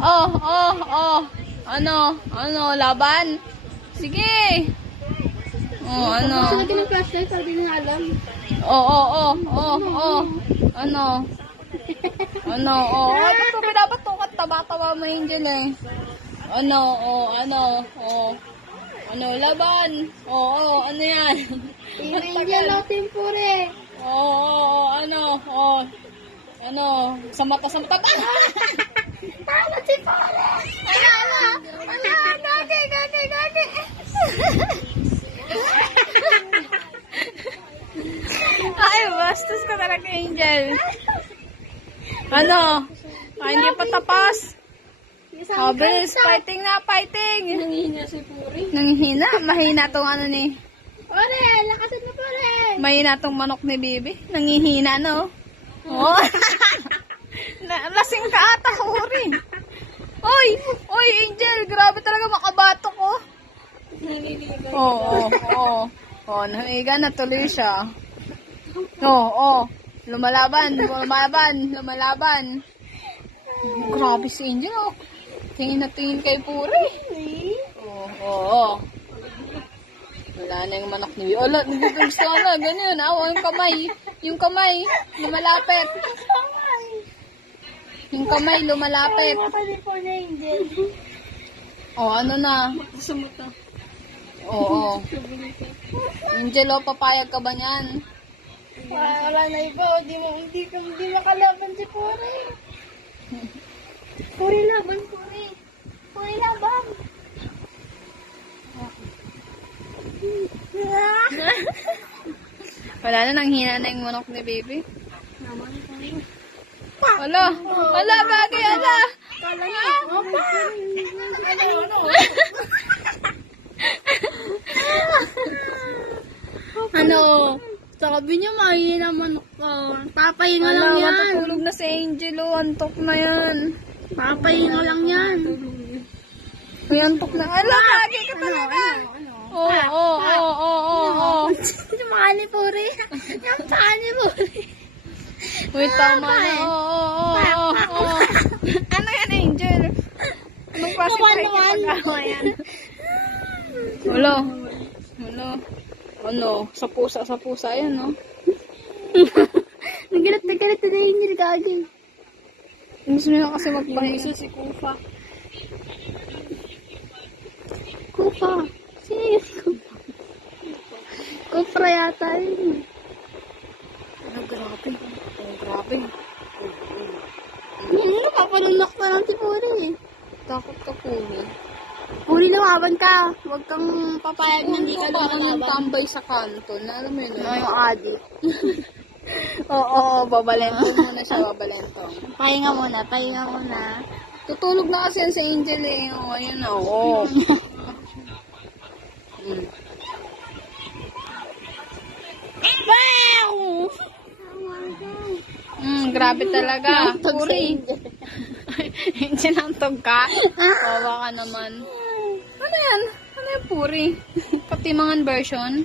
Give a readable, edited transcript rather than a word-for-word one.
Oh, oh, oh. Ano, laban? Sige. Oh, ano. Gusto natin ng flashlight para di na alam. Oh. Ano, oh. Ito dapat tukat taba-taba mo, Angel eh. Ano, laban. Ano yan? Angel, Timpure. Sa mata. Tama, Timpure. Gagi. Ay, bastos ka talaga, Angel. Hindi pa tapos. Bilis, fighting. Nangihina si Puri. Nanghihina, mahina tong ano ni. Ore, lakasan na Puri. Mahina tong manok ni Bibi. Nanghihina, no? Oh. Lasing ka ata, Uri. Oy, Angel, grabe talaga makabatok, oh. Naniga na tuloy siya. Lumalaban. Grabe si Angel, oh. Tingin na tingin kay Puri. Wala na yung manok ni Bibi. Nagbibigs na, ganyan. Yung kamay, lumalapit. Yung kamay, lumalapit. Ano na? Sumuta. Oo. Angel, papayag ka ba niyan? Wala na iba. Hindi makalaban si Puri. Puri laban. Wala na, nanghina na yung manok ni Baby. Wala, gagi, ala. Sabi niya mahina manok ka. Papahinga lang yan. Matutulog na si Angel, antok na yan. Papahinga lang yan. May antok na. Gagi ka talaga. Yung mukha ni Puri. Wait, tama na. Ano yan, Angel? Anong klase pa rin yung pag-awa yan? Sa pusa yan, no? Nagalit na Angel, gagi. Gusto nila kasi magpahinga. Si Kufa. Kufa. Sino yung si Kufa? Kufa yata yun. Grabe. Papalunak pa lang si Puri. Takot ka, Puri. Puri, lumaban ka. Huwag kang papayag na hindi ka Parang lumaban. tambay sa kanto. Alam mo yun? Yung adik. Babalentong muna siya, Pahinga muna. Tutulog na kasi yan si Angel eh. Ayun na, Grabe talaga. Puri. Sinantog ka? Kawa ka naman. Ano yan, Puri? Katimangan version?